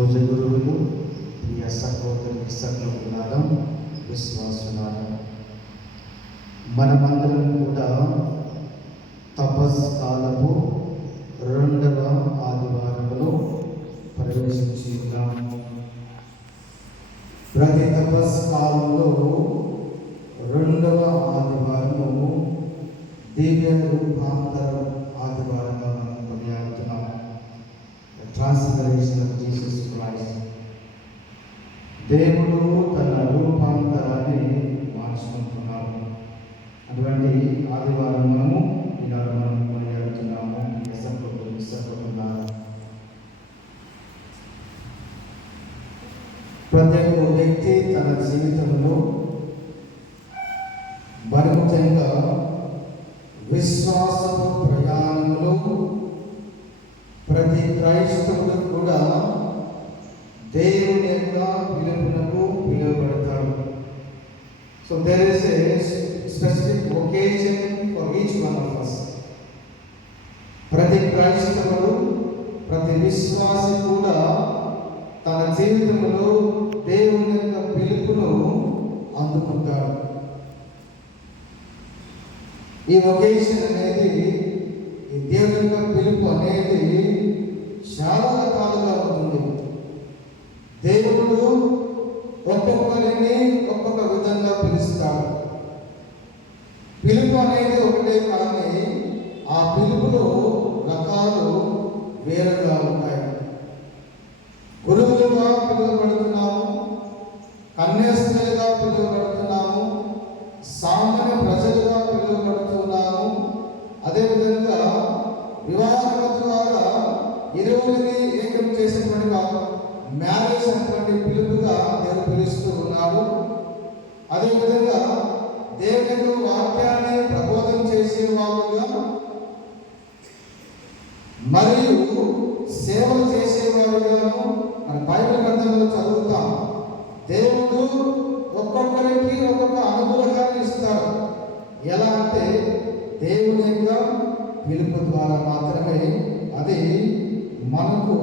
పూజ గురువులు, ప్రియ సహోదరి సహోదరులారా, విశ్వాసులారా, మనమందరం కూడా తపస్కాలపు 2వ ఆదివారంలో ప్రవేశించి ఉన్నాము. ప్రతి తపస్కాలంలో 2వ ఆదివారము దివ్య రూపాంతర ఆదివారంగా మనం కొనియాడుతున్నాము. Transformation of Jesus Christ. దేవుడు తన రూపాంతరాన్ని మార్చుకుంటున్నాడు. అటువంటి ఆదివారం మనము ఈనాడు మనం కొనియాడుతున్నాము. ప్రతి ఒక్క వ్యక్తి తన జీవితంలో మరింతగా విశ్వాసపు ప్రయాణంలో ప్రతి క్రైస్తవుడు కూడా దేవుని యొక్క పిలుపునకు పిలువబడతాడు. So there is a specific occasion for each one of us. ప్రతి క్రైస్తవుడు, ప్రతి విశ్వాసి కూడా తన జీవితంలో దేవుని యొక్క పిలుపును అందుకుంటాడు. ఈ ఒకేషన్ అనేది, ఈ దేవుని యొక్క పిలుపు అనేది చాలా రకాలుగా ఉంటుంది. దేవుడు ఒక్కొక్కరిని ఒక్కొక్క విధంగా పిలుస్తాడు. పిలుపు అనేది ఒకటే, కానీ ఆ పిలుపులో రకాలు వేరుగా ఉంటాయి. గురువులుగా పిలువబడుతున్నాము, కన్యాస్త్రీలుగా పిలువబడుతున్నాము, సామాన్య ప్రజలుగా పిలువబడుతున్నాము. అదేవిధంగా వివాహం ద్వారా ఇరువురిని ఏకం చేసేటువంటి మ్యారేజ్ అనేటువంటి పిలుపుగా దేవుడు పిలుస్తూ ఉన్నాడు. అదేవిధంగా దేవుని వాక్యాన్ని ప్రబోధం చేసేవాళ్ళుగా మరియు సేవలు చేసేవారుగాను మన బైబిల్ గ్రంథంలో చదువుతాం. దేవుడు ఒక్కొక్కరికి ఒక్కొక్క అనుగ్రహాన్ని ఇస్తాడు. ఎలా అంటే దేవుని యొక్క పిలుపు ద్వారా మాత్రమే అది మనకు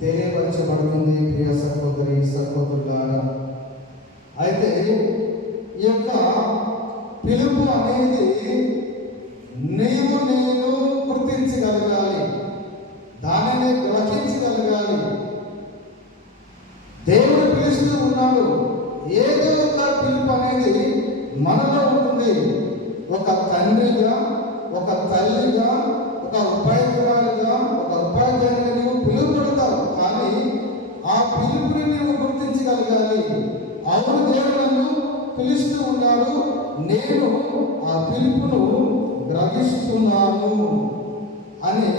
తెలియపరచబడుతుంది. ప్రియ సహోదరి సహోదరులారా, అయితే ఈ యొక్క పిలుపు అనేది నేను గుర్తించగలగాలి, దానిని గ్రహించగలగాలి. దేవుడు పిలుస్తూ ఉన్నాడు. ఏదో ఒక పిలుపు అనేది మనలో ఉంటుంది. ఒక తండ్రిగా, ఒక తల్లిగా, ఒక ఉపాధ్యాయులుగా, ఒక ఉపాధ్యాయునిగా నీవు పిలువబడతావు. కానీ ఆ పిలుపుని నీవు గుర్తించగలగాలి. అవును, దేవుడు నన్ను పిలుస్తూ ఉన్నాడు, నేను ఆ పిలుపును గ్రహిస్తున్నాను అని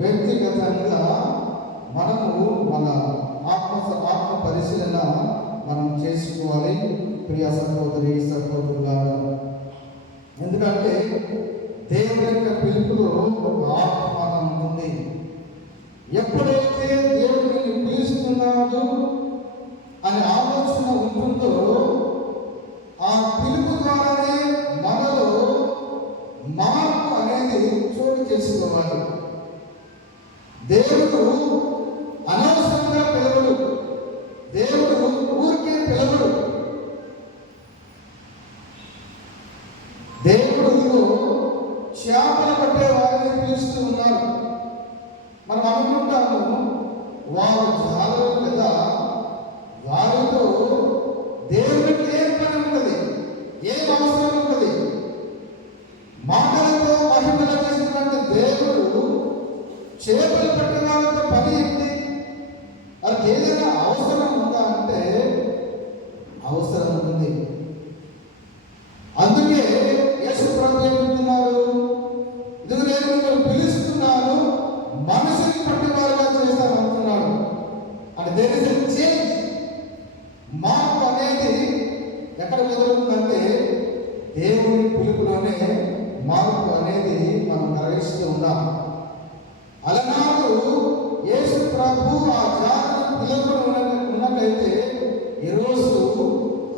వ్యక్తిగతంగా మనము మన ఆత్మ పరిశీలన మనం చేసుకోవాలి. ప్రియ సహోదరి సహోదరులారా, ఎందుకంటే దేవుని యొక్క పిలుపులో ఒక ఆహ్వానం ఉంటుంది. ఎప్పుడైతే దేవుడిని పిలుస్తున్నాడు అనే ఆలోచన ఉంటుందో ఆ పిలుపు ద్వారానే మనలో మార్పు అనేది చోటు చేసుకోవాలి. దేవుడు అనవసరంగా పిలవడు, దేవుడు ఊరికే పిలవడు. దేవుడు చేపలు పట్టే వారిని పిలుస్తూ ఉన్నాడు. మనం అనుకుంటాము వారు జాలరు కదా, వారితో దేవుడికి ఏం పని ఉంటుంది, ఏం అవసరం ఉంటుంది? మాటలతో మహిమలు చేసినటువంటి దేవుడు చేపలు పట్టే వాళ్ళతో పని ఏంటి? అది ఏదైనా అవసరం ఉందా అంటే అవసరం ఉంది. అందుకే యేసు ప్రభువు చెప్తున్నారు, ఇదిగో నేను మిమ్మల్ని పిలుస్తున్నాను, మనుషుని పట్టేవారుగా చేస్తాను అంటున్నాడు. అంటే దేర్ ఇస్ ఎ చేంజ్. మార్పు అనేది ఎక్కడ మొదలవుతుందంటే దేవుని పిలుపులోనే మార్పు అనేది మనం గ్రహిస్తూ ఉన్నాం. అలనాడు యేసు ప్రభు ఆ జాతిని పిలుపులో ఉన్నట్లయితే ఈరోజు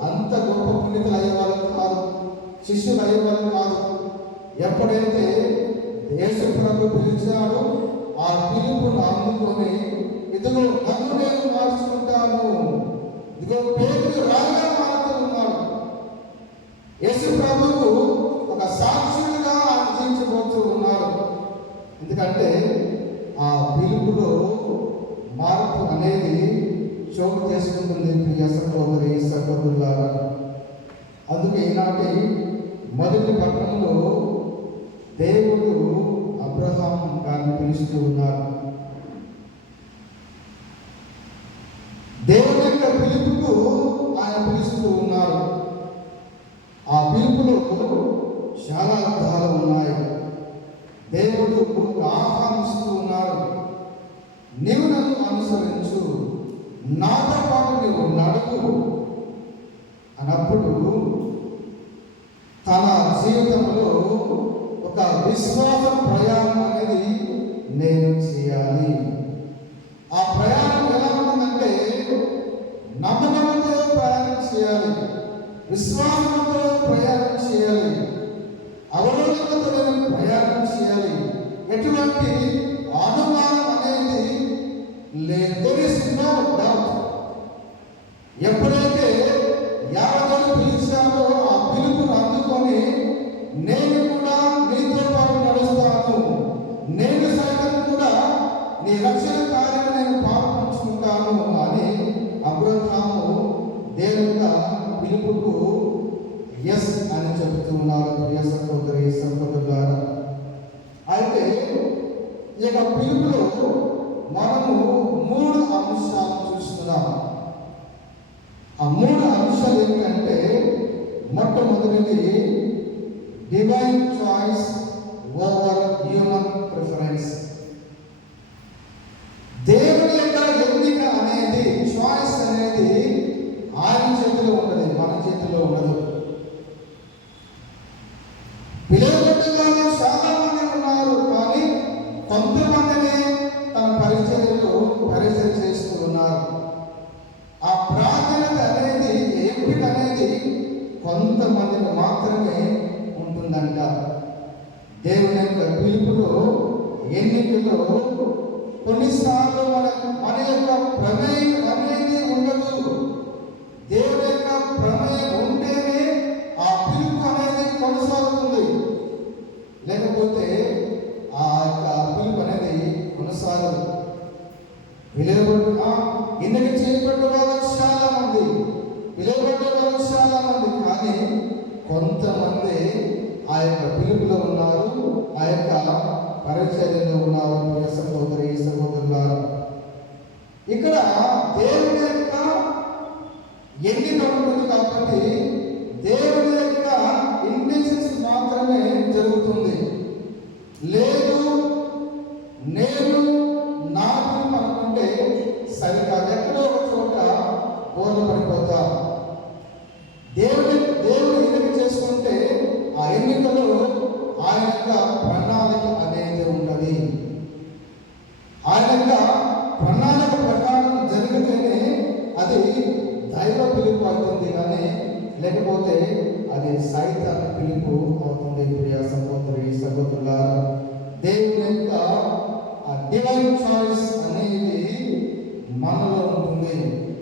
అంత గొప్ప పుణ్యతలు అయ్యేవాళ్ళు కాదు, శిష్యులు అయ్యేవాళ్ళు కాదు. ఎప్పుడైతే యేసు ప్రభు పిలిచాడో ఆ పిలుపును అందుకొని ఇదిగో నన్ను నేను ఇదిగో పేతురు రాజుగా మారుతూ ఉన్నాడు. యేసు ప్రభువు ఒక సాక్షుడిగా జీవించబోతూ ఉన్నాడు. ఎందుకంటే ఆ పిలుపులో మార్పు అనేది చోటు చేసుకుంటుంది ప్రియ సహోదరి సహోదరులారా. అందుకే ఈనాటి మొదటి పట్టణంలో దేవుడు అబ్రహాం గారిని పిలుస్తూ ఉన్నారు. దేవుని యొక్క పిలుపుకు ఆయన పిలుస్తూ ఉన్నారు. ఆ పిలుపులో చాలా అర్థాలు ఉన్నాయి. దేవుడు ఆహ్వానిస్తూ ఉన్నారు. నీవు నన్ను అనుసరించు, నాతో పాటు నీవు నడుపు అన్నప్పుడు తన జీవితంలో ఒక విశ్వాస ప్రయాణం అనేది నేను చేయాలి. ఆ ప్రయాణం ఎలా ఉంటుందంటే నమ్మకంతో ప్రయాణం చేయాలి, విశ్వాసంతో ప్రయాణం చేయాలి, అవరోధంతో నేను ప్రయాణం చేయాలి. ఎటువంటి అనుమానం అనేది లేదు. ఎప్పుడైతే యావతను పిలిచామో ఆ పిలుపును అందుకొని నేను కూడా నీతో పాటు నడుస్తాను, నేను సైతం కూడా నీ రక్షణ కార్యం నేను పాల్పంచుకుంటాను అని అబ్రహాము దేవుని పిలుపుకు ఎస్ అని చెబుతున్నారు. ప్రియ సహోదరి సహోదరులారా, అయితే ఈ యొక్క పిలుపులో మనము 3 అంశాలు చూస్తున్నాం. ఆ 3 అంశాలు ఏంటంటే, మొట్టమొదటిది divine choice over human preference. దేవుని యొక్క ఎన్నిక అనేది, చాయిస్ అనేది ఆయన చేతిలో ఉన్నది, మన చేతిలో ఉండదు. పిలువబడ్డవారు చాలా మంది ఉన్నారు, కానీ కొంతమందిని తన పరిచయం చేస్తూ ఉన్నారు. ఆ ప్రాధాన్యత అనేది, ఎంపిక అనేది కొంతమందికి మాత్రమే ఉంటుందంట. దేవుని యొక్క పిలుపులో, ఎన్నికలో కొన్నిసార్లు మన యొక్క ప్రమేయం అనేది ఉండదు. దేవుని యొక్క ప్రమేయం ఉంటేనే ఆ పిలుపు అనేది కొనసాగుతుంది, లేకపోతే ఆ యొక్క పిలుపు అనేది కొనసాగదు. ఎన్నిక చేయబడ్డ వాళ్ళు చాలా మంది, పిలువబడ్డ వాళ్ళు చాలా మంది, కానీ కొంతమంది ఆ యొక్క పిలుపులో ఉన్నారు, ఆ యొక్క పరిచర్యలో ఉన్నారు. ప్రియ సహోదరి సహోదరులారా, ఇక్కడ దేవుని యొక్క ఎన్నిక ఉంటుంది కాబట్టి దేవుని యొక్క ఇంటెన్షన్స్ మాత్రమే జరుగుతుంది. లేదు నేను నాకు అనుకుంటే సరికాదు, ఎక్కడో ఒక చోట బోధపడిపోతా. దేవుడు ఎన్నిక చేసుకుంటే ఆ ఎన్నికలో ఆయన యొక్క ప్రణాళిక అనేది ఉంటుంది. ఆయన యొక్క ప్రణాళిక ప్రకారం జరిగితేనే అది దైవ పిలుపు అవుతుంది, కానీ లేకపోతే అది సైతాన్ పిలుపు అవుతుంది. ప్రియ సహోదరి సహోదరులారా, దేవుని యొక్క ఆ డివైన్ చాయిస్ అనేది మనలో ఉంటుంది,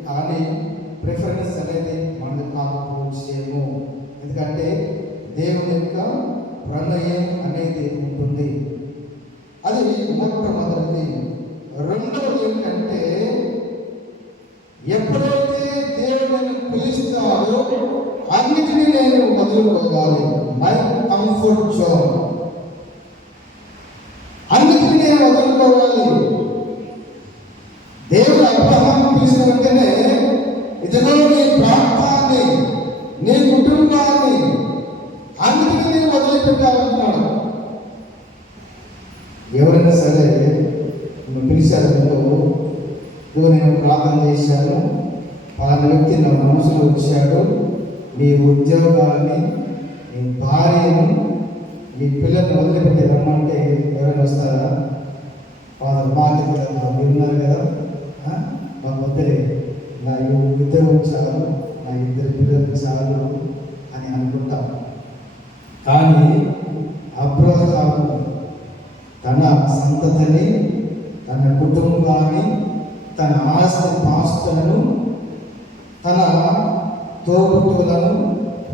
కానీ ప్రిఫరెన్స్ అనేది మనకు కాకపోవచ్చేమో. ఎందుకంటే దేవుని యొక్క ప్రణయం అనేది ఉంటుంది. అది మొట్టమొదటిది. రెండవది ఏంటంటే, ఎప్పుడైతే దేవుడిని పిలుస్తాడో అన్నిటినీ నేను వదులుకోవాలి. మై కంఫర్ట్ జోన్ అన్నిటినీ నేను వదులుకోవాలి. దేవుడు అబ్రహాము పిలిచిన వెంటనే, ఇదిగో నీ ప్రాంతాన్ని, నీ కుటుంబాన్ని అన్నిటినీ నేను వదిలిపెట్టాలంటున్నాడు. ఎవరైనా సరే నువ్వు పిలిచారు, నువ్వు నేను ప్రార్థన చేశాను, పలానా వ్యక్తి నా మనసులో వచ్చాడు, నీ ఉద్యోగాన్ని, నీ భార్యను, నీ పిల్లల్ని వదిలిపెట్టి రమ్మంటే ఎవరైనా వస్తారా? వాళ్ళ బాధ్యత విన్నారు కదా, మా వద్దరే, నా ఉద్యోగం చాలు, నా 2 పిల్లలు చాలు అని అనుకుంటాం. కానీ అబ్రహాము తన సంతతిని, తన కుటుంబాన్ని, తన ఆస్తిపాస్తులను తన తోబుట్టువులను,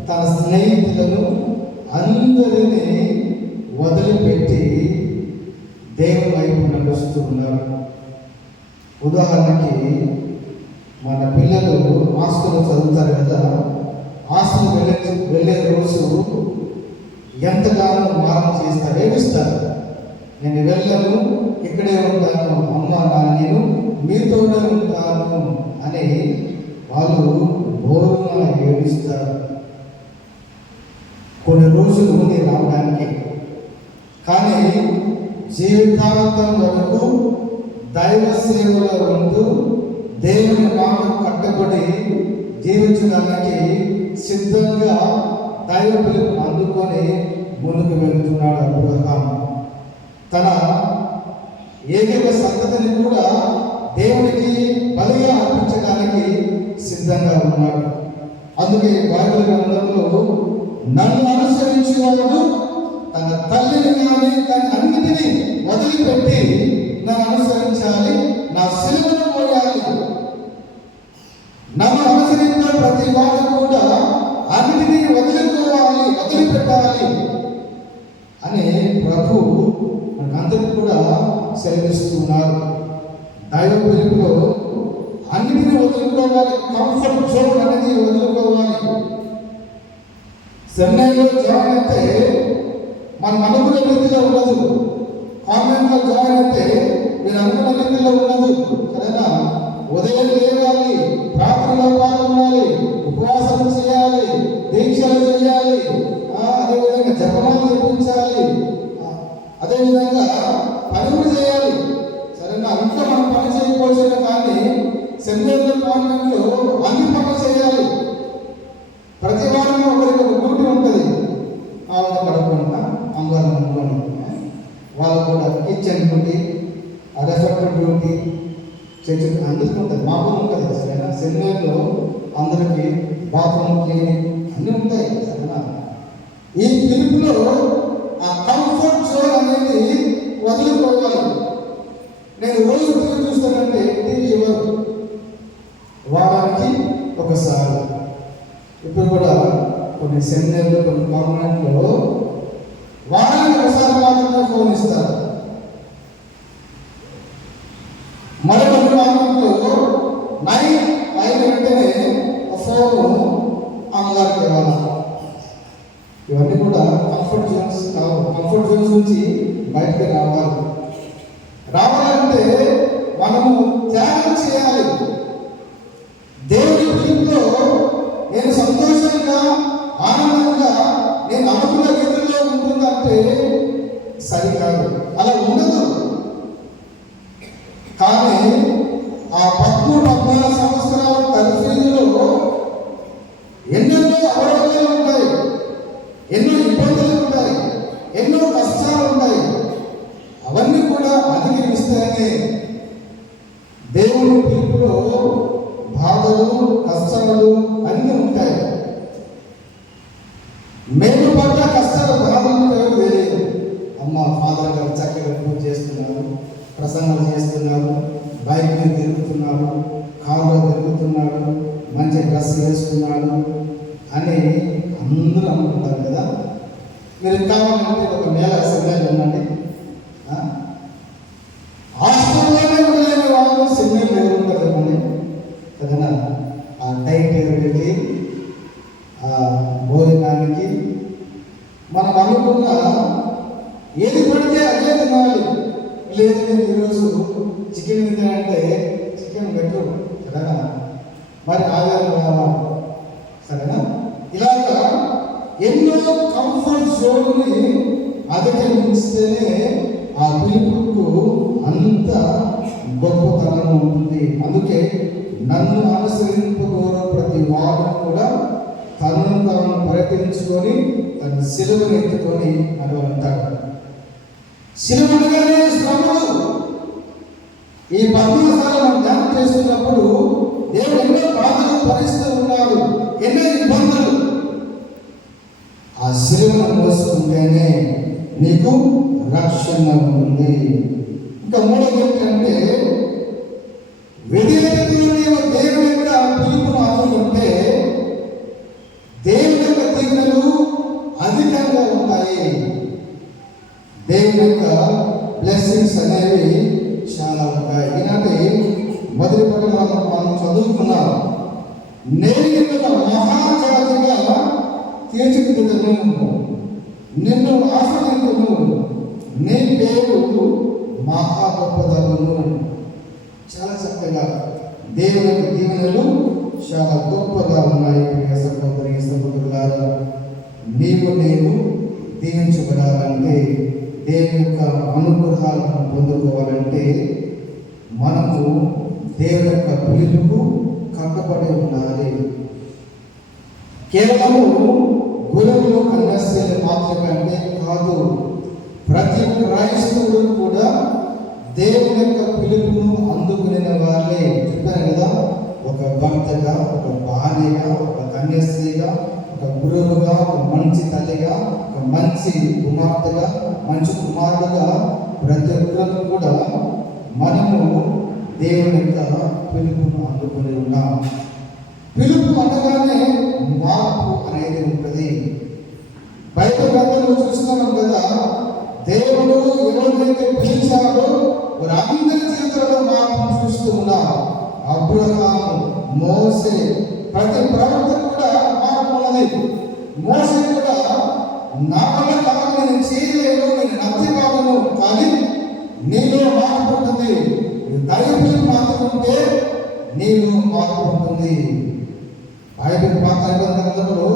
తన స్నేహితులను అందరినీ వదిలిపెట్టి దేవుని వైపు నడుస్తూ ఉన్నారు. ఉదాహరణకి మన పిల్లలు హాస్టల్లో చదువుతారు కదా, హాస్టల్ వెళ్ళే రోజు ఎంతగానో మారం చేస్తారు, ఏమిస్తారు. నేను వెళ్ళను, ఇక్కడే ఉంటాను అమ్మ, నేను మీతోనే ఉంటాను అని వాళ్ళు ఘోరంగా ఏడుస్తారు. కొన్ని రోజులు ఉంది రావడానికి, కానీ జీవితాంతం వరకు దైవ సేవలో ఉంటూ దేవుని మాట కట్టబడి జీవించడానికి సిద్ధంగా దైవ పిలుపును అందుకొని ముందుకు వెళ్తున్నాడు అబ్రహాం. తన ఏకైక సంతతిని కూడా దేవునికి బలిగా అర్పించడానికి సిద్ధంగా ఉన్నాడు. అందుకే బైబిల్ గ్రంథంలో నన్ను అనుసరించేవాడు తన తల్లిని కానీ తన అన్నిటినీ వదిలిపెట్టి నన్ను అనుసరించాలి, నా సిలువను మోయాలి. నన్ను అనుసరించిన ప్రతి వాడు కూడా అన్నిటినీ వదిలిపోవాలి, వదిలిపెట్టాలి అని ప్రభు అందరికి కూడా సెలవిస్తున్నారు. దైవ పిలుపులో అన్నిటినీ వదులుకోవాలి, కంఫర్ట్ జోన్ అనేది వదులుకోవాలి. సెమినార్లో జాయిన్ అయితే మనం అనుకున్న రీతిలో ఉండదు, కాన్వెంట్లో జాయిన్ అయితే మీరు అనుకున్న రీతిలో ఉండదు. సరేనా? ఉదయం లేవాలి, ప్రార్థనలో పాల్గొనాలి, ఉపవాసం చేయాలి, దీక్షలు చేయాలి, అదేవిధంగా జపమాలు చెప్పించాలి, అదేవిధంగా పనులు చేయాలి. సరేనా? అంతా మనం పని చేయకపోవచ్చు, కానీ సెమినార్లో కాన్వెంట్లో అన్ని పనులు చేయాలి. ప్రతి వారంలో ఒకరికి ఒక డ్యూటీ ఉంటుంది. ఆవిడ కడుక్కుంటా, అమ్మగారు అనుకోండి, వాళ్ళు కూడా కిచెన్ డ్యూటీ, రెఫెక్టర్ డ్యూటీ, చర్చ్ అందరికీ ఉంటుంది, మాకు ఉంటుంది. సరేనా? సెమినార్లో అందరికీ బాత్రూమ్ క్లీనింగ్ అన్నీ ఉంటాయి. సరేనా? ఈ పిలుపులో ఆ కంఫర్ట్ జోన్ అనేది వదులుకోవాలి. నేను రోజు టీవీ చూస్తానంటే టీవీ ఇవ్వరు, వారానికి ఒకసారి. ఇప్పుడు కూడా కొన్ని సెమినార్లు, కొన్ని కాన్వెంట్లో వారానికి ఒకసారి మాత్రమే ఫోన్ ఇస్తారు. మరొక కాన్వెంట్లో నైట్ అయిన వెంటనే ఫోను అమ్మగారికి ఇవ్వాలి. ఇవన్నీ కూడా కంఫర్ట్ జోన్స్ కావు. కంఫర్ట్ జోన్స్ నుంచి బయటకు రావాలంటే మనము త్యాగం చేయాలి. దేవుని పిలుపులో నేను సంతోషంగా, ఆనందంగా, నేను అనుకున్న రీతిలో ఉంటుందంటే సరికాదు, అలా ఉండదు. కానీ ఆ 14 సంవత్సరాల తరఫీదులో ఎన్నెన్నో అవరోధాలు ఉంటాయి, ఎన్నో ఇబ్బందులు ఉంటాయి, ఎన్నో కష్టాలు ఉంటాయి. అవన్నీ కూడా అధిగమిస్తేనే దేవుని పిలుపులో బాధలు, కష్టాలు అన్నీ ఉంటాయి. మేము పడ్డ కష్టాలు, బాధలు తెలియదు. అమ్మ, ఫాదర్ గారు చక్కగా పూజ చేస్తున్నారు, ప్రసంగాలు చేస్తున్నారు, బైక్ మీద తిరుగుతున్నాడు, కారులో తిరుగుతున్నాడు, మంచి డ్రెస్ వేసుకున్నాడు అని అందరూ అనుకుంటారు కదా. మీరు కావాలంటే ఒక నెల సెమినార్ ఉండండి, హాస్టల్లోనే ఉండలేని వాళ్ళు సెమినార్ ఎదుర్కొంటారు ఇవ్వండి. సరేనా? ఆ టైం టేబుల్కి, ఆ భోజనానికి మనం అనుకున్న ఏది పడితే అదే తినాలి. లేదు నేను ఈరోజు చికెన్ తినాలంటే చికెన్ పెట్టరు. సరేనా? మరి ఆధారం రావాలి. సరేనా? ఇలాగా ఎన్నో కంఫర్ట్ జోన్ని అధిగమిస్తేనే ఆ పిలుపుకు అంత గొప్పతనం ఉంటుంది. అందుకే నన్ను అనుసరింపగోరు ప్రతి వాడు కూడా తనను తాను పరిహరించుకొని తన సిలువను ఎత్తుకొని నడవంటాడు. సిలువ అనగానే శ్రమలు. ఈ 14 మనం ధ్యానం చేస్తున్నప్పుడు దేవుడు ఎన్నో బాధలు భరిస్తూ ఉన్నాడు, ఎన్నో ఇబ్బందులు. ఆ సిలువను మోసుకుంటేనే నీకు రక్షణ ఉంటుంది. ఇంకా మూడోది ఏంటంటే, విధేయతతో నీవు దేవుని యొక్క పిలుపును అందుకుంటే మొదటి పట్టణంలో మనం చదువుకున్నాం. నేను నిన్ను మహాజాతిగా తీర్చిదిద్దును, నిన్ను ఆశ్రయించును, నీ పేరు మహా గొప్పదగును. చాలా చక్కగా దేవుని యొక్క దీవెనలు చాలా గొప్పగా ఉన్నాయి. సహోదరి సహోదరులారా, నీవు నేను దీవించబడాలంటే, దేవుని యొక్క అనుగ్రహాలను పొందుకోవాలంటే మనము దేవుని యొక్క పిలుపుకు కట్టబడి ఉండాలి. కేవలము గురువులు కన్యాస్త్రీలు మాత్రమే కాదు, ప్రతి క్రైస్తవుడు కూడా దేవుని యొక్క పిలుపును అందుకునే వాళ్ళే. చెప్పాను కదా, ఒక భర్తగా, ఒక భార్యగా, ఒక కన్యాస్త్రీగా, ఒక గురువుగా, ఒక మంచి తల్లిగా, ఒక మంచి కుమార్తెగా, మంచి కుమారుడుగా ప్రతి ఒక్కరు కూడా మనము దేవుని యొక్క పిలుపును అందుకుని ఉన్నాం. పిలుపు అనగానే మార్పు అనేది ఉంటుంది. బైబిల్ గ్రంథంలో చూస్తున్నాం కదా, దేవుడు ఎవరినైతే పిలిచాడో వారందరి జీవితంలో మార్పును చూస్తూ ఉన్నాం. అబ్రహాము, మోసే, ప్రతి ప్రవక్త కూడా మార్పు ఉన్నది. మోసే కూడా నా వల్ల కాదు, నేను చేయలేను, నేను నత్తి కావను, కానీ నీలో మార్పు ఉంటుంది. దైవం మాత్రమే నీలో మార్పు ఉంటుంది. బైబిల్ పాత నిబంధనలో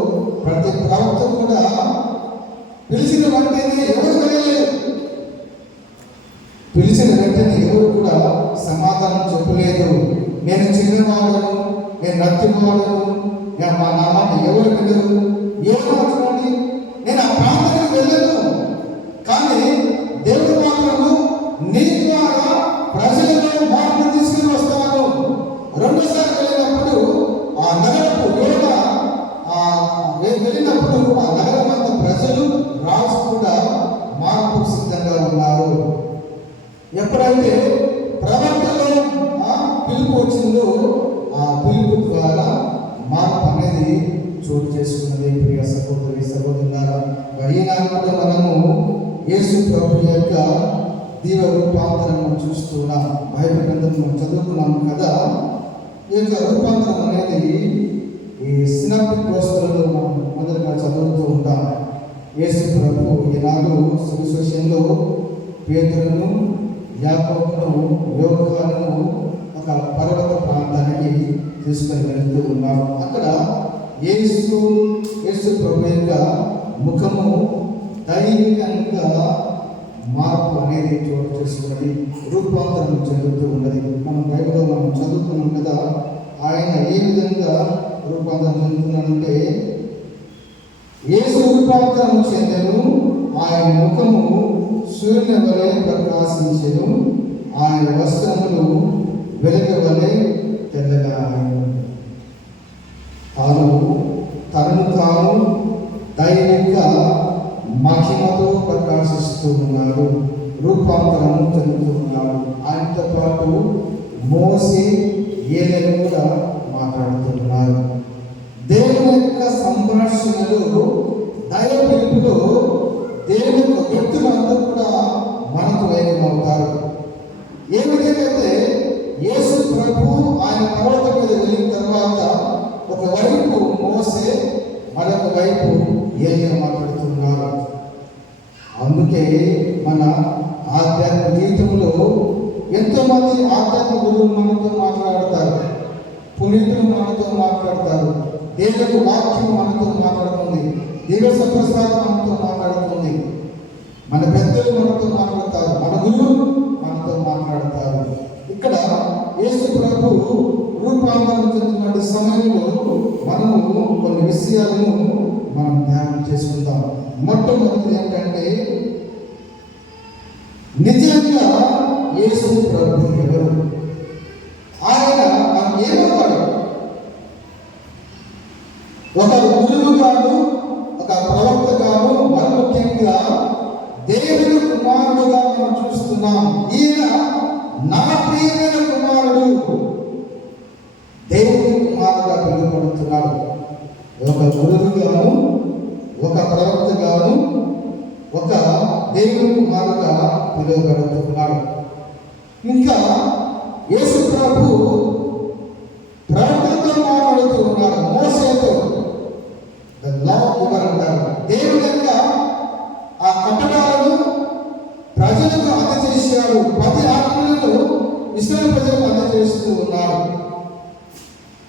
ప్రతి ప్రవక్త కూడా పిలిచిన వెంటనే ఎవరు వెళ్ళలేదు. పిలిచిన వెంటనే ఎవరు కూడా సమాధానం చెప్పలేదు. నేను చిన్నవాడను, నేను నత్తివాడను, నేను మా నామాన్ని ఎవరు వెళ్ళరు, ఏమవుతుంది, నేను ఆ ప్రాంతానికి వెళ్ళను. కానీ దేవుడు మాత్రము నీ ద్వారా ప్రజలలో మార్పును తీసుకుని వస్తాను. రెండోసారి వెళ్ళినప్పుడు ఆ నగరపు వెళ్ళినప్పుడు ఆ నగరం అంత ప్రజలు, రాజు కూడా మార్పు సిద్ధంగా ఉన్నారు. ఎప్పుడైతే ప్రవర్తనలో పిలుపు వచ్చిందో ఆ పిలుపు ద్వారా మార్పు అనేది చోటు చేసుకున్నది. ప్రియ సహోదరి సహోదరులారా, ఈనాడు కూడా మనము యేసు ప్రభు యొక్క దీవ రూపాంతరం చూస్తున్నాం. బైబిల్ గ్రంథం మనం చదువుకున్నాము కదా. ఈ యొక్క రూపాంతరం అనేది ఈ సినాప్టిక్ కోర్సులలో మనం మొదలుగా చదువుతూ ఉంటాం. యేసు ప్రభు ఈనాడు సువిశేషంలో పేతురును, యాకోబును, యోహానును ఒక పర్వత ప్రాంతానికి తీసుకొని వెళ్తూ ఉన్నారు. అక్కడ యేసు ప్రభు యొక్క ముఖము దైవికంగా మార్పు అనేది చోటు చేసుకున్నది, రూపాంతరం చెందుతూ ఉన్నది. మనం బైబిల్లో మనం చదువుతున్నాం కదా, ఆయన ఏ విధంగా రూపాంతరం చెందుతున్నాడంటే, యేసు రూపాంతరం చెందెను, ఆయన ముఖము సూర్యుని వలె ప్రకాశించెను, ఆయన వస్త్రములు వెలుగు వలె తెల్లగా. తనను తాను దైవిక మహిమతో ప్రకాశిస్తూ ఉన్నాడు, రూపాంతరం చెందుతూ ఉన్నాడు. ఆయనతో పాటు మోసే, ఏలీయా కూడా మాట్లాడుతున్నారు. దేవుని యొక్క సంభాషణలు, దైవ పిలుపులో దేవుని యొక్క వ్యక్తులందరూ కూడా మనకు ఏకమవుతారు. ఏ విధంగా యేసు ప్రభు ఆయన పర్వతం మీద వెళ్ళిన తర్వాత ఒకవైపు మోసే, మరొక వైపు ఏలీయా మాట్లాడుతున్నారు. అందుకే మన ఆధ్యాత్మిక జీవితంలో ఎంతో మంది ఆధ్యాత్మిక గురువులు మనతో మాట్లాడతారు, పునీతులు మనతో మాట్లాడతారు, దేవుని వాక్యం మనతో మాట్లాడుతుంది, దివ్య ప్రసాదం మనతో మాట్లాడుతుంది, మన పెద్దలు మనతో మాట్లాడతారు, మన గురువులు మనతో మాట్లాడతారు. ఇక్కడ యేసు ప్రభు రూపాంతరం చెందిన సమయంలో మనము కొన్ని విషయాలను మనం ధ్యానం చేసుకుందాం. మొట్టమొదటి ఏంటంటే, నిజంగా యేసు ప్రభు ఎవరు? ఆయన మనం ఏమవుతాడు? ఒక గురువుగాను, ఒక ప్రవక్తగాను, మరి ముఖ్యంగా దేవుని కుమారుడుగా మనం చూస్తున్నాం. ఈయన నా ప్రియమైన కుమారుడు, దేవుని కుమారుడుగా పిలువబడుతున్నాడు. ఒక గురువుగాను, ఒక ప్రవక్తగాను, ఒక దేవుని కుమారుడుగా పిలువబడుతున్నాడు. ఇంకా యేసు ప్రభు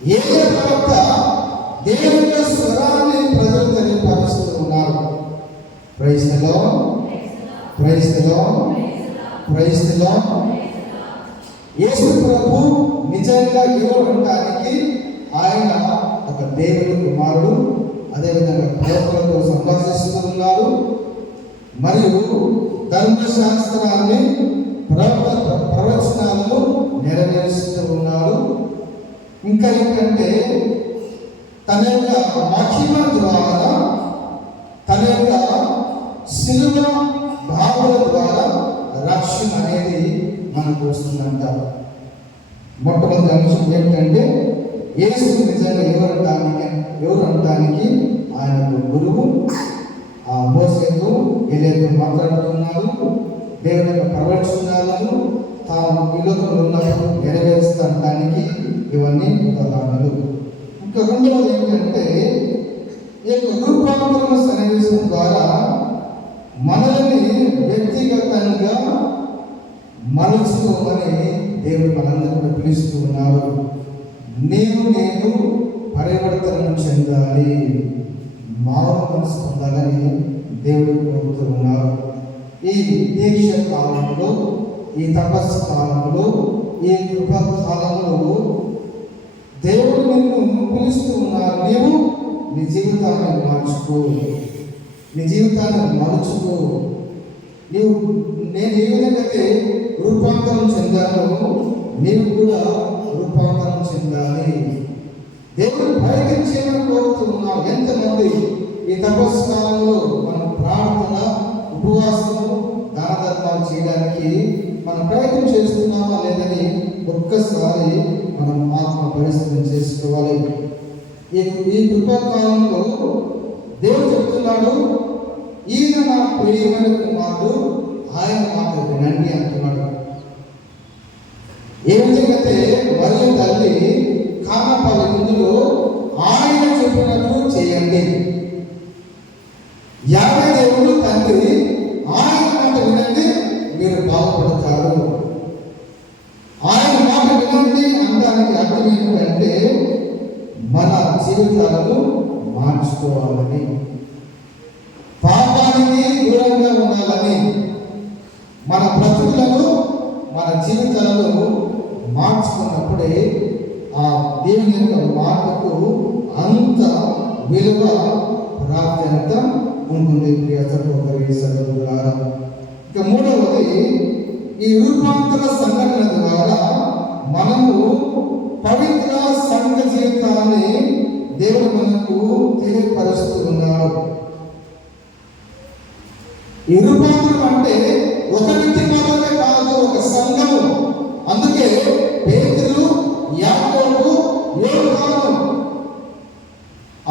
ఏలియా ప్రవక్త దేవుని యొక్క స్వరాన్ని ప్రజలు తెలియపరుస్తూ ఉన్నారు. Praise the lord, praise the lord, praise the lord. యేసు ప్రభు నిజంగా ఎవరు అనడానికి ఆయన ఒక దేవుని కుమారుడు. అదేవిధంగా ప్రవక్తలతో సంభాషిస్తూ ఉన్నారు మరియు ధర్మశాస్త్రాన్ని ప్రవచనాలను నెరవేరుస్తూ ఉన్నారు. ఇంకా ఏంటంటే తన యొక్క మహిమ ద్వారా, తన యొక్క శిలువ భావన ద్వారా రక్షణ అనేది మనకు వస్తుందంట. మొట్టమొదటి అంశం ఏంటంటే యేసు నిజంగా ఎవరు అనడానికి ఆయనకు గురువు. ఆ మోసేతో ఏలియాతో మాట్లాడుతున్నారు. దేవుని యొక్క ప్రవచనాలను తాను ఈ లోకంలో ఉన్నప్పుడు నెరవేరుస్తానికి ఇవన్నీ ఉదాహరణలు. ఇంకా రెండవది ఏంటంటే ఈ యొక్క రూపాంతరణ సన్నివేశం ద్వారా మనల్ని వ్యక్తిగతంగా మలుచుకోమని దేవుడు మనందరూ పిలుస్తూ ఉన్నారు. నేను పరివర్తన చెందాలి, మానవ మనసు పొందాలని దేవుడు కోరుతూ ఉన్నారు. ఈ దీక్ష కాలంలో, ఈ తపస్సు కాలంలో, ఈ కృప కాలంలో దేవుడు నిన్ను పిలుస్తూ ఉన్నారు. నీవు నీ జీవితాన్ని మార్చుకో, నీ జీవితాన్ని మలుచుకో. నేను ఏ విధంగా రూపాంతరం చెందాను, నీవు కూడా రూపాంతరం చెందాలి. దేవుడు ప్రయత్నించేమని కోరుతూ ఉన్నాం. ఎంతమంది ఈ తపస్సు కాలంలో మనం ప్రార్థన, ఉపవాసము, దాన ధర్మాలు చేయడానికి మనం ప్రయత్నం చేస్తున్నామా లేదని ఒక్కసారి మనం ఆత్మ పరిశీలన చేసుకోవాలి. ఈ కృపాకాలంలో దేవుడు చెప్తున్నాడు, ఈయన నా ప్రియమైన కుమారుడు, ఆయన మాట వినండి అంటున్నాడు. ఏ విధంగా మరియు తల్లి కానపాల ముందులో ఆయన చెప్పినట్లు చేయండి. యాభై దేవుడు తండ్రి ఆయన మాట వినండి, మీరు బాగుపడతారు. ఆయన మాట వినండి అనడానికి అర్థం ఏంటంటే మన జీవితాలను మార్చుకోవాలని, పాపానికి దూరంగా ఉండాలని, మన బ్రతుకులను, మన జీవితాలను మార్చుకున్నప్పుడే ఆ దేవుని యొక్క మాటకు అంత విలువ, ప్రాధాన్యత ఉంటుంది. ప్రియ సహోదరి సహోదరులారా, ఇక మూడవది, ఈ రూపాంతర సంఘటన ద్వారా మనము పవిత్ర సంఘ జీవితాన్ని దేవుడు మనకు తెలియపరుస్తూ ఉన్నాడు. ఈ రూపాంతరం అంటే ఒక వ్యక్తి మాత్రమే కాదు, ఒక సంఘము. అందుకే పేతురు, యాకోబు, యోహాను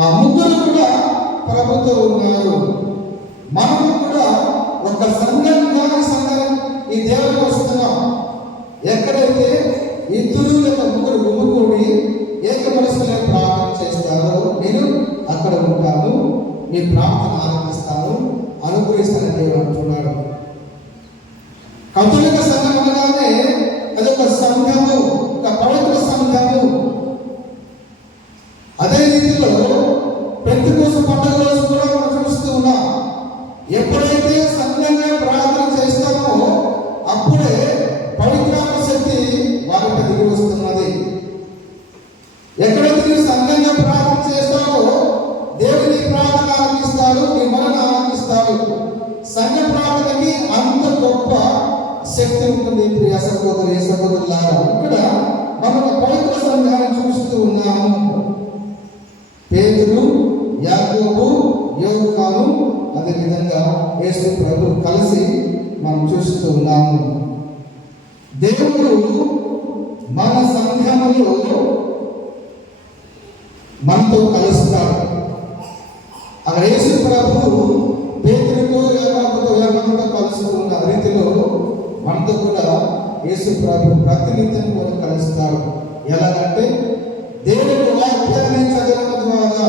ఆ ముగ్గురు కూడా ప్రభుతో ఉన్నారు. మనము కూడా ఒక సంఘంగా ఈ దేవుడికి వస్తున్నాం. ఎక్కడైతే ఇద్దరు లేదా ముగ్గురు గుమ్ముకూడి ఏక మనసులో ప్రార్థన చేస్తారో నేను అక్కడ ఉంటాను, మీ ప్రార్థన ఆనందిస్తాను, అనుగ్రహిస్తాను దేవుడు అంటున్నాడు. కథోలిక సంఘం అనగానే అది ఒక సంఘము, ఒక పవిత్ర సంఘము. అదే రీతిలో పెంతెకోస్తు పండుగ రోజు కూడా మనం చూస్తూ ఉన్నాం. ఎప్పుడైతే సంఘంగా ప్రార్థన చేస్తామో అప్పుడే పవిత్రాత్మ శక్తి వారికి దిగి వస్తున్నది. ఎక్కడైతే నువ్వు సంఘంగా ప్రార్థన చేస్తావో దేవుని ప్రార్థన ఆనందిస్తాడు, నీ మనను ఆనందిస్తాడు. సంఘ ప్రార్థనకి అంత గొప్ప శక్తి ఉంటుంది. ప్రియ సహోదరి సహోదరులారా, ఇక్కడ మనం పవిత్ర సంఘాన్ని చూస్తూ ఉన్నాము. పేతురు, యాకోబు, యోహాను, అదేవిధంగా యేసు ప్రభు కలిసి మనం చూస్తూ ఉన్నాము. దేవుడు మన సంఘములో మనతో కలుస్తాడు. అక్కడ యేసు ప్రభు పేతురుతో, యాకోబుతో కలుస్తున్న రీతిలో మనతో కూడా యేసు ప్రభు ప్రతినిత్యం కూడా కలుస్తాడు. ఎలాగంటే దేవుని వాక్యాన్ని చదవడం ద్వారా,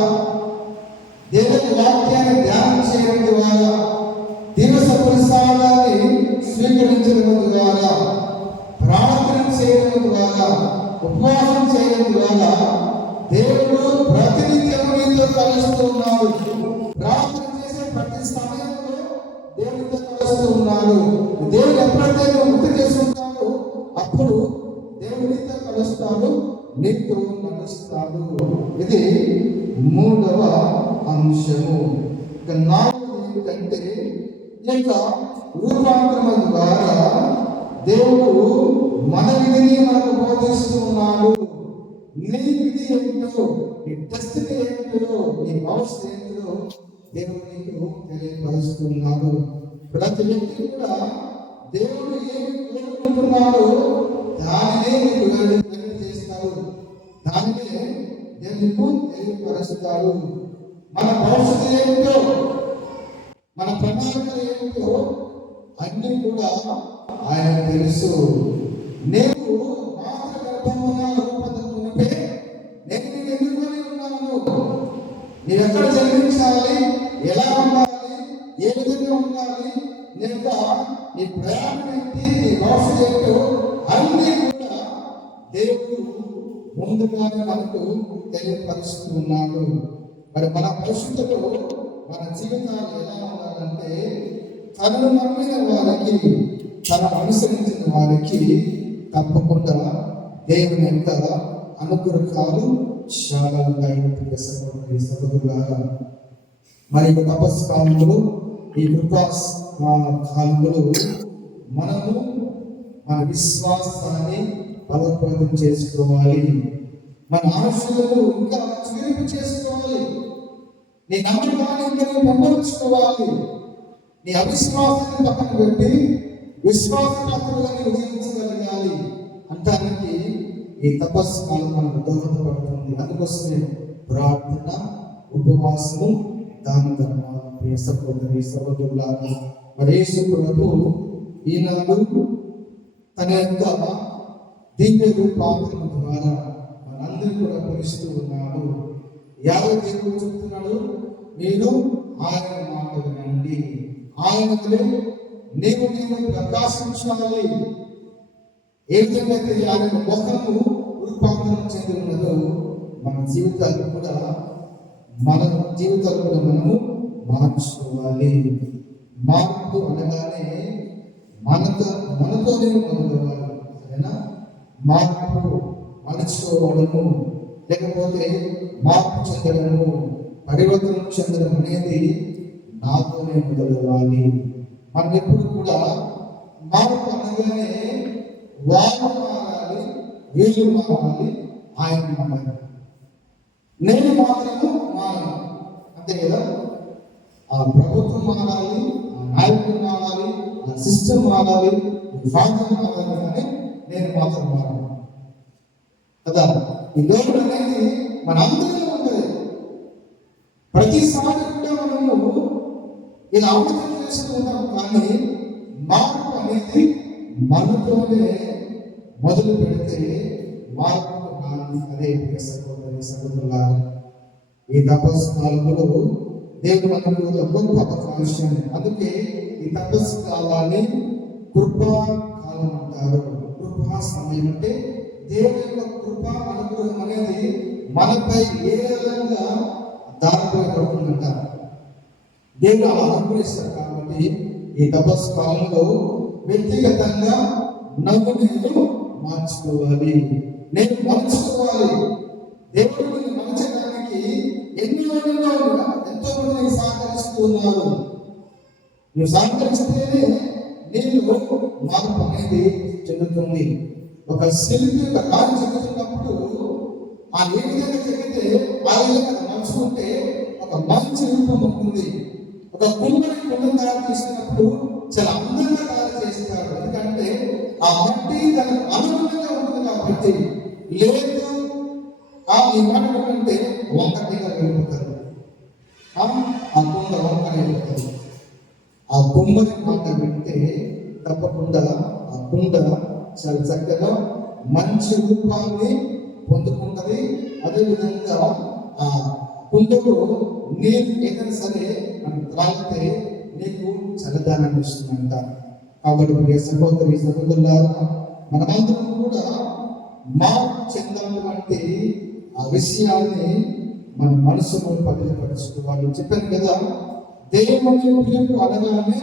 దేవుని వాక్యాన్ని ధ్యానం చేయడం ద్వారా, దివస ప్రసాదాన్ని స్వీకరించడం ద్వారా, ప్రార్థన చేయడం ద్వారా, ఉపవాసం చేయడం ద్వారా దేవుడు ప్రతినిత్యం నీతో కలుస్తూ ఉన్నాడు. ప్రార్థన చేసే ప్రతి సమయంలో దేవునితో కలుస్తూ ఉన్నాడు. దేవుడు ఎప్పుడైతే నువ్వు గుర్తు చేసుకుంటాడో అప్పుడు దేవునితో కలుస్తాడు, నీతో నడుస్తాడు. ఇది మూడవ అంశము. ఇక నాలుగవది ఏమిటంటే, ఈ యొక్క రూపాంతరం ద్వారా దేవుడు మన విధిని మనకు బోధిస్తూ ఉన్నాడు. నీ విధి ఏంటో, నీ డెస్టినీ ఏంటో, నీ భవిష్యత్తు ఏంటో దేవుడు నీకు తెలియపరుస్తున్నాడు. ప్రతి వ్యక్తి కూడా దేవుడు ఏమి కోరుకుంటున్నాడో దానినే నీకు చేస్తాడు, దానినే దేవుడు తెలియపరుస్తాడు. మన భవిష్యత్తు ఏంటో, మన ప్రణాళికలు ఏంటో అన్ని కూడా ఆయన తెలుసు. నేను మాతృ గర్భమున రూపొందక మునిపే నేను నిన్ను ఎన్నుకొని ఉన్నాను. నీవు ఎక్కడ జన్మించాలి, ఎలా ఉండాలి, ఏ విధంగా ఉండాలి, నీ ప్రయాణం ఏంటి, నీ భవిష్యత్తు ఏంటో అన్నీ కూడా దేవుడు ముందుగానే మనకు తెలియపరుస్తూ ఉన్నాడు. మరి మన పరిస్థితుల్లో మన జీవితాలు ఎలా ఉండాలంటే, తనను నమ్మిన వారికి, తనను అనుసరించిన వారికి తప్పకుండా దేవుని యొక్క అనుగ్రహాలు చాలా ఉంటాయి. సహోదరులారా, మరి తపస్సు కాలంలో, ఈ కృపా కాలంలో మనము మన విశ్వాసాన్ని బలోపేతం చేసుకోవాలి. మన ఆశలను ఇంకా చురుకు చేసుకోవాలి. నీ నమ్మకాన్ని ఇంకా పెంపొందించుకోవాలి. నీ అవిశ్వాసాన్ని పక్కన పెట్టి విశ్వాసపాత్రగా జీవించగలగాలి అంటానికి ఈ తపస్సు కాలం మనకు దోహదపడుతుంది. అందుకోసమే ప్రార్థన, ఉపవాసము, దాన ధర్మాలు. ప్రియ సహోదరి సహోదరులారా, మరి యేసు ప్రభువు ఈనాడు తన యొక్క దివ్య రూపాంతరం ద్వారా మనందరూ కూడా పిలుస్తూ ఉన్నాడు. దేవుడు చెప్తున్నాడు, మీరు ఆయన మాట వినండి, ఆయనలో నీవు ప్రకాశించాలి. ఏ విధంగా ఆయన ముఖము రూపాంతరం చెంది ఉన్నదో మన జీవితాలు కూడా మనము మార్చుకోవాలి. మార్పు అనగానే మనతోనే మొదలవ్వాలి. సరేనా? మార్పు మార్చుకోవడము, లేకపోతే మార్పు చెందడము, పరివర్తన చెందడం అనేది నాతోనే మొదలవ్వాలి. మనం ఎప్పుడు కూడా మార్పు అనగానే వాళ్ళు మారాలి, వీళ్ళు మారాలి, ఆయన మారాలి, నేను మాత్రము మారాలి, అంతే కదా? ఆ ప్రభుత్వం మారాలి, ఆ నాయకులు మారాలి, ఆ సిస్టమ్ మారాలి, ఫాదర్ మారాలి, కానీ నేను మాత్రం మారాలి కదా. ఈ లోపల అనేది మన అందరిలో ఉంటుంది. ప్రతిసారి కూడా మనము ఇలా అవసరం చేసుకుంటాం, కానీ మార్పు అనేది మనతోనే మొదలు పెడితే మార్పు అదే. సహోదరి సహోదరులారా, ఈ తపస్సు కాలంలో దేవుడు మనకు గొప్ప అవకాశం. అందుకే ఈ తపస్సు కాలాన్ని కృపా కాలం అంటారు. కృపా సమయం అంటే దేవుని యొక్క కృపా అనుగ్రహం అనేది మనపై ఏ విధంగా దారిపోయబడుతుందంట. దేవుడు అలా అనుగ్రహిస్తారు. కాబట్టి ఈ తపస్సు కాలంలో వ్యక్తిగతంగా నన్ను నేను మార్చుకోవాలి, నేను మార్చుకోవాలి. దేవుడు నిన్ను మార్చడానికి ఎంతో మంది సహకరిస్తూ ఉన్నారు. నువ్వు సహకరిస్తేనే నేను మార్పు అనేది చెందుతుంది. ఒక శిల్పి ఒక రాజు చెందుతున్నప్పుడు ఆ ఏ విధంగా చెందితే ఆ విధంగా నడుచుకుంటే ఒక మంచి రూపం ఉంటుంది. ఒక కుండని తయారు చేసినప్పుడు చాలా అందంగా తయారు చేస్తారు. ఎందుకంటే ఆ మట్టి దానికి అనుగుణంగా ఉంటుంది కాబట్టి. లేదు ఆ ఏమంటే వంకటిగా వెళ్ళిపోతారు, ఆ కుండ వంకర వెళ్ళిపోతుంది. ఆ కుండని మాట పెడితే తప్పకుండా ఆ కుండ చాలా చక్కగా మంచి రూపాన్ని పొందుకుంటుంది. అదేవిధంగా ఆ కుండలో నీరు ఏదైనా సరే మనం త్రాగితే నీకు చల్లదనాన్ని ఇస్తుందంట. కాబట్టి ప్రియ సహోదరి సహోదరులారా, మనమందరం కూడా మార్పు చెందాలంటే ఆ విషయాన్ని మన మనసులో పదిలపరుచుకోవాలి. చెప్పాను కదా, దేవుని పిలుపు అనగానే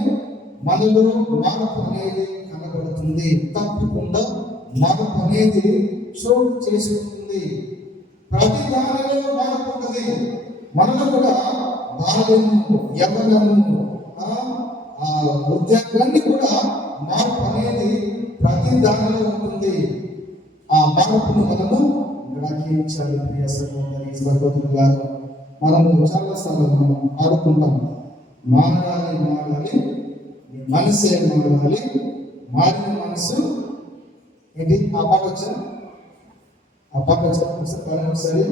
మనలో మార్పు అనేది కనబడుతుంది. తప్పకుండా మార్పు అనేది చోటు చేసుకుంటుంది. ప్రతి దానిలో మార్పు ఉంటుంది. మనలో కూడా బాల్యము, యవ్వనము, ఉద్యోగాన్ని కూడా మార్పు అనేది ప్రతి దానిలో ఉంటుంది. ఆ మార్పును మనము గ్రహించాలి. ప్రియ సహోదరి సహోదరులారా, మనము చాలాసార్లు మనం ఆడుకుంటాం, మారాలి మారాలి, మనసే మారాలి, మారిన మనసు ఏంటి? ఆ పాట వచ్చా? ఒకసారి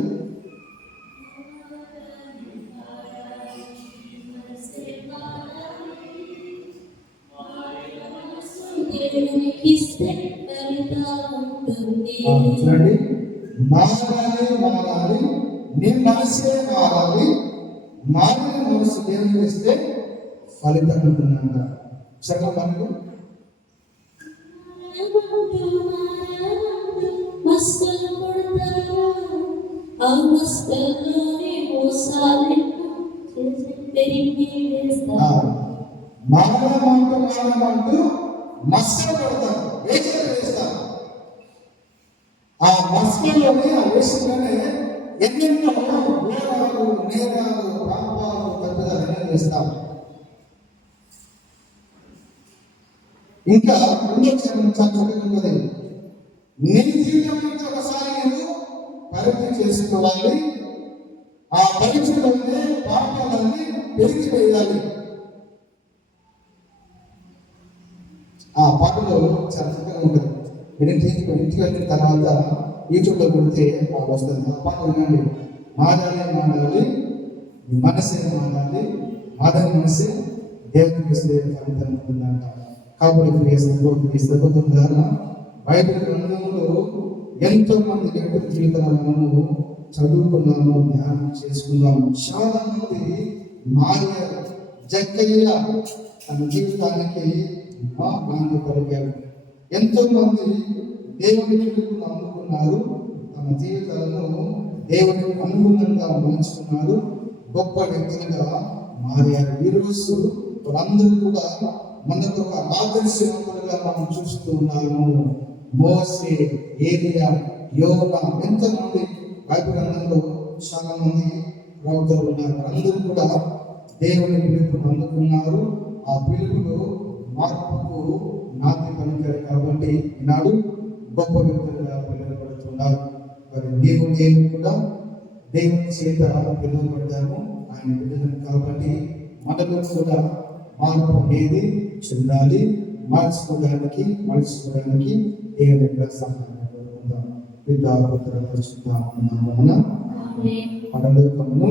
చూడండి, మారాలి మారాలి, నీ మనసే మారాలి, మారిన మనసు దేవునికి ఇస్తే ఫలితం ఉంటుందంట. సరే మనకు మానమంటూ మస్కలు పెడతారు, వేషాలు వేస్తారు. ఆ మస్కల్లోనే, ఆ వేషంలోనే ఎన్నెన్నో ఘోరాలు, నేరాలు, పాపాలు, తప్పిదాలు వేస్తారు. ఇంకా రెండో చరణం చాలా చక్కగా ఉన్నది. నీ జీవితం నుంచి ఒకసారి నేను పరీక్ష చేసుకోవాలి. ఆ పరీక్షలోనే పాపాలన్నీ పెరిగిపోయాలి. ఆ పాటలో చాలా చక్కగా ఉంటుంది. ఇంటికి వెళ్ళిన తర్వాత యూట్యూబ్లో కొడితే వస్తుంది. ఆ పాట వినండి. మారాలి మారాలి, మనసే మారాలి, మాదని మనసే దేవునికి ఇస్తే ఫలితం ఉంటుందంట. కాబట్టి ప్రియ సహోదరులారా, బైబిల్ గ్రంథంలో ఎంతో మంది వ్యక్తుల జీవితాలను మనము చదువుకున్నాము, ధ్యానం చేసుకున్నాము. చాలా మంది మారారు. జక్కయ్య తన జీవితానికి నాంది పలికారు. ఎంతో మంది దేవుని పిలుపును అందుకున్నారు, తమ జీవితాలను దేవునికి అనుగుణంగా మలుచుకున్నారు, గొప్ప వ్యక్తులుగా మారారు. ఈరోజు వాళ్ళందరూ కూడా మనకు ఒక ఆదర్శవంతులుగా మనం చూస్తూ ఉన్నాము. మోసే, ఏలియా, యోనా, ఎంతమంది బైబిల్ గ్రంథంలో చాలా మంది ప్రవక్తలు ఉన్నారు. అందరూ కూడా దేవుని పిలుపును అందుకున్నారు. ఆ పిలుపులో మార్పుకు నాంది పలికారు. కాబట్టి ఈనాడు గొప్ప వ్యక్తులుగా పిలువబడుతున్నారు. మరి నీవు నేను కూడా దేవుని చేత పిలువబడ్డాము, ఆయన బిడ్డలను. కాబట్టి మనలో కూడా మార్పు అనేది చెందాలి. మలుచుకోవడానికి దేవుని యొక్క సహాయం కోరుకుందాం. పితా పుత్ర పరిశుద్ధ నామమున పరలోకమును